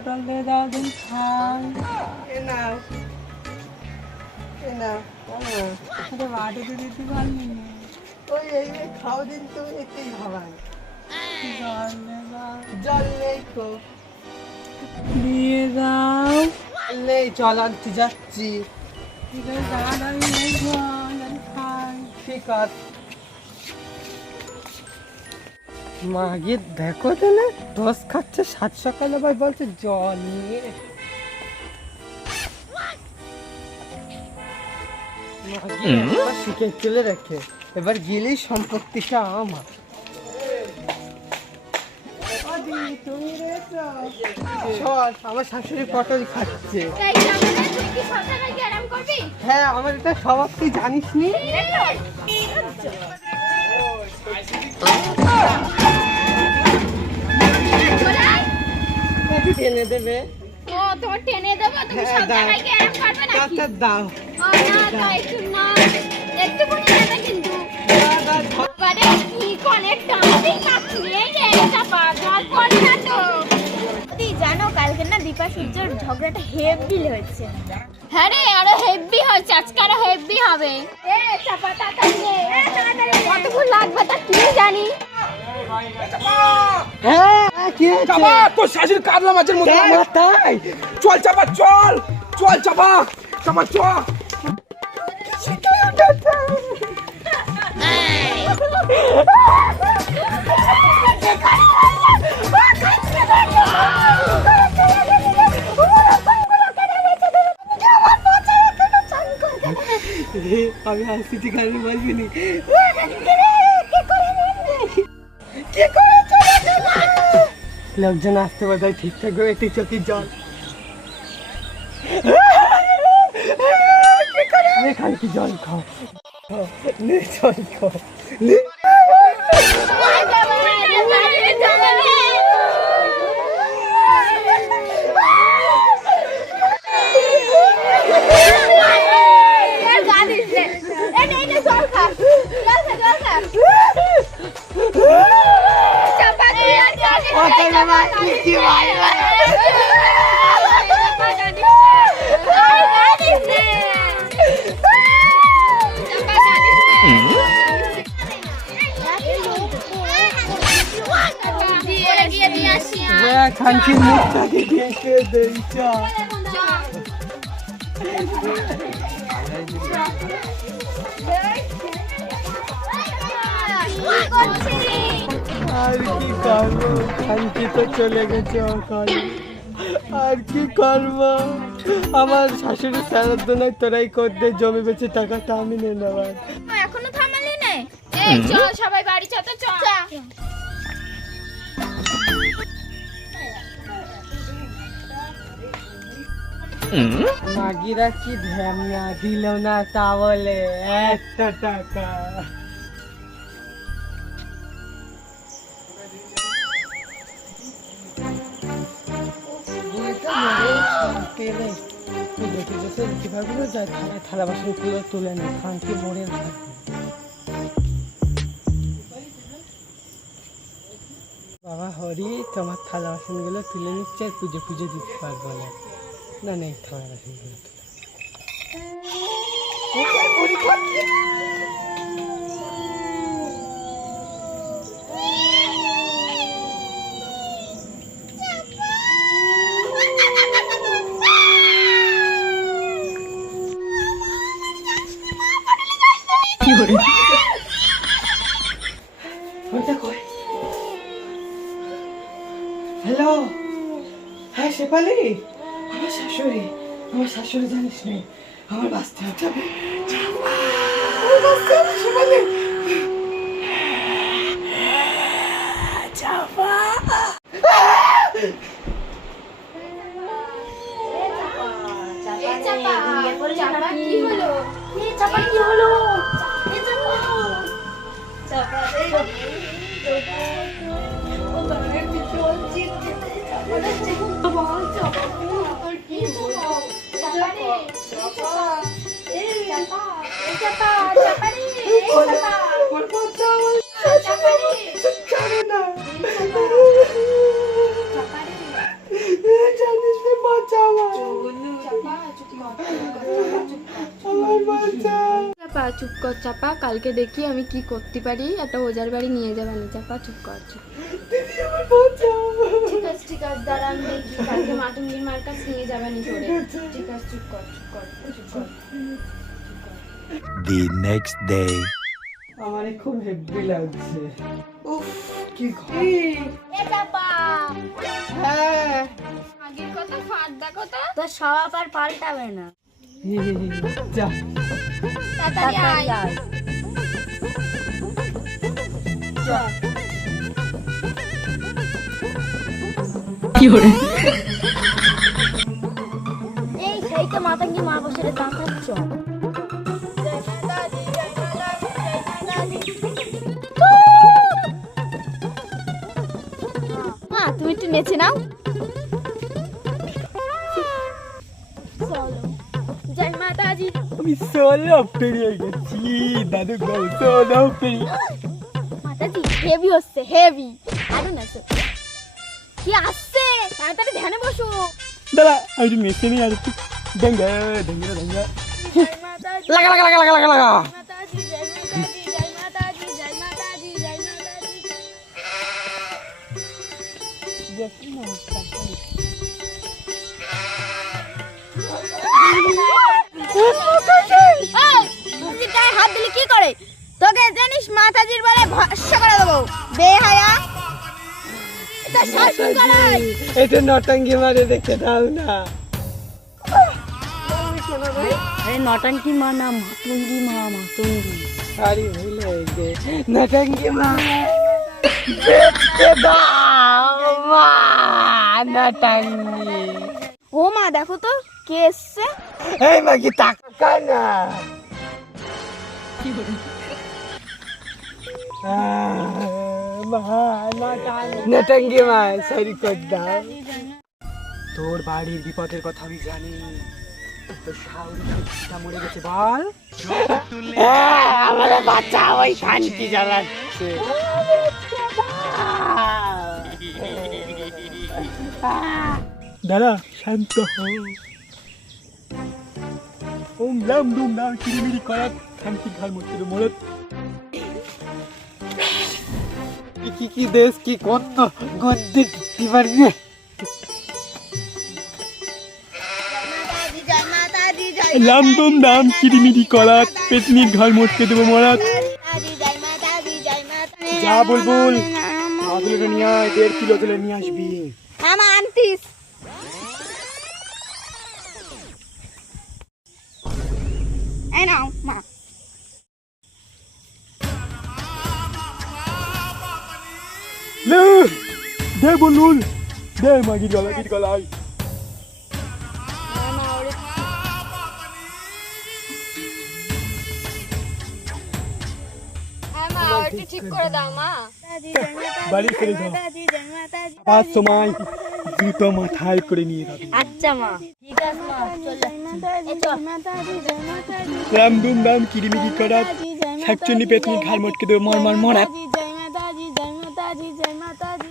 পটল দিয়ে দাও দিন খাই। বাড়িতে দিতে পারলি না। ওই এই খাও দিন তুমি এতেই ভাবাই। জল নেই তো দিয়ে দাও। নেই, চল আনতে যাচ্ছি। ঠিক আছে মাগে দেখো তাহলে দশ খাচ্ছে, সাত সকালে আবার বলছে জল নিয়ে। শিখে চলে রেখে এবার গেলেই সম্পত্তিটা আমার। আমার শাশুড়ি পটল খাচ্ছে। হ্যাঁ, আমার এটা স্বভাব, তুই জানিস নি? টেনে দেবে। টেনে দেবো, তুমি সব জায়গায় কি আরাম করবে নাকি? দাও একটু বলে দেবে কিন্তু। বারে কি কোনে টানতেই পাচ্ছি এই চাপা জল পড়ে না তো। দি জানো কালকে না দীপা সূর্যর ঝগড়াটা হেভি হয়েছে। হ্যাঁ রে, আরো হেভি হয়েছে, আজকে আরো হেভি হবে। এ চাপা তাড়াতাড়ি নে, কতক্ষণ লাগবে তা কি জানি। হ্যাঁ, কি হয়েছে? চাপা, তোর শাশুড়ি কাটলা মাছের মতো আমার তাই। চল চাপা, চল চল চাপা, চাপা চল। আমি হাসিটি গাড়ি বলবি নি। লোকজন আসতে বোধহয় ঠিকঠাক করে একটু চোখে জল খান কি জল খাও, নে জল খাও। খানকির মুখটাকে ঢেকে দেই। আর কি করবো, খানকি তো চলে গেছে ওখানে, আর কি করবো। আমার শাশুড়ি সারার দোনায় তোরাই করতে জমি বেচে টাকাটা আমি নিয়ে নেবার। এখনো থামালি না? এই চল সবাই বাড়ি চল তো চল। মাগিরা কি ধ্যামনা দিল না তা বলে এত টাকা। থালা বাসন তুলে নে, খানকি মরে থাকবে। বাবা হরি তোমার থালা বাসন গুলো তুলে নিচ্ছে, আর পুজো পুজো দিতে পারবো না। না নেই থালা বাসন গুলো হ্যালো, হ্যাঁ শেফালি, আমার শাশুড়ি জানিস নে, আমার বাঁচতে হবে। শেফালি চাপা চুপ কর চাপা, কালকে দেখি আমি কি করতে পারি। একটা ওজার বাড়ি নিয়ে যাবানি চাপা, চুপ কর চুপ। ঠিক আছে ঠিক আছে, দাঁড়া আমি দেখি, কালকে মাটুঙ্গির মার কাছে নিয়ে যাবানি ধরে। ঠিক আছে চুপ কর চুপ কর চুপ কর। The next day. আমার খুব হেভি লাগছে। উফ কি ঘর। এ চাপা, হ্যাঁ আগের কথা ফাঁদা কথা তোর স্বভাব আর পাল্টাবে না। যা তাড়াতাড়ি আয়। এই সেইকে মাতাঙ্গি মা বসে তাকাচ্ছ। মা তুমি একটু নেচে নাও। চলো জয় মাতাজি। আমি সোলো পেরিয়ে গেছি দাদু গো, সোলো পেরিয়ে। মাতাজি হেভি হচ্ছে হেভি। আরো না তো কি আসছে, তাড়াতাড়ি ধ্যানে বসো। দাদা আমি একটু মেশে নিই আর একটু ডেঙ্গা ডেঙ্গা ডেঙ্গা। জয় মাতাজি লাগা লাগা লাগা লাগা লাগা লাগা মাতাজি জয় মাতাজি জয় মাতাজি জয় মাতাজি জয় মাতাজি। তুই গায়ে হাত দিলি কি করে? তোকে জানিস মাতাজির বলে ভস্য করে দেবো বেহায়া। এটা শাসন করাই। এটা নটাঙ্গি মারে দেখে দাও না। আরে নটাঙ্কি মা না, মাতঙ্গি মা, মাতঙ্গি। সারি ভুলে গে নটাঙ্গি মা দেখে দাও মা নটাঙ্গি। ও মা দেখো তো কে এসছে। এই মা কি টাকা না। নটাঙ্গি মা সারি কর দাও। তোর বাড়ির বিপদের কথা আমি জানি। তোর শাউরিটা মরে গেছে বল। আমার বাচ্চা ওই শান্তি জ্বালাচ্ছে। দাদা শান্ত হও। ওম লাম দুম নাম কিরিমিরি করাত শান্তি ঘর মধ্যে মরত। কি দেশ কি কত গদ্দে দিবার রে। লাম দুম নাম কিরিমিরি করাত পেতনির ঘর মটকে দেবো মরাত। যা বুলবুল মাদুলে নিয়ে আয়, 1.5 কিলো তুলে নিয়ে আসবি। হ্যাঁ মা আনতিস। এই নাও মা। লে দে বুলবুল দে মাগির গলায়। ঠিক করে দাও মা। বাড়ি ফিরে যাও। আজ সময় জুতো মাথায় করে নিয়ে যাবে। আচ্ছা মা ঠিক আছে মা, চল যাচ্ছি। রাম দুম দাম কিরিমিরি করাত শাকচুন্নি পেতনির ঘর মটকে দেবো মর মর মরাত। জয় মাতাজি জয় মাতাজি জয় মাতাজি।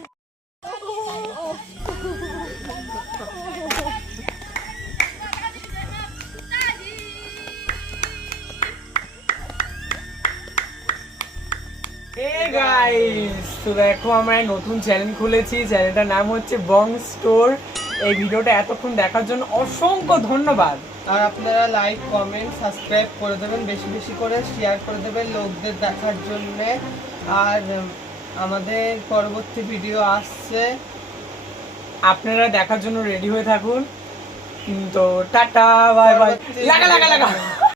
Hey guys, তো দেখো আমরা নতুন চ্যানেল খুলেছি, চ্যানেলটার নাম হচ্ছে বং স্টোর। এই ভিডিওটা এতক্ষণ দেখার জন্য অসংখ্য ধন্যবাদ। আর আপনারা লাইক কমেন্ট সাবস্ক্রাইব করে দেবেন, বেশি বেশি করে শেয়ার করে দেবেন লোকদের দেখার জন্য। আর আমাদের পরবর্তী ভিডিও আসছে, আপনারা দেখার জন্য রেডি হয়ে থাকুন। তো টাটা বাই বাই। লাগা লাগা লাগা।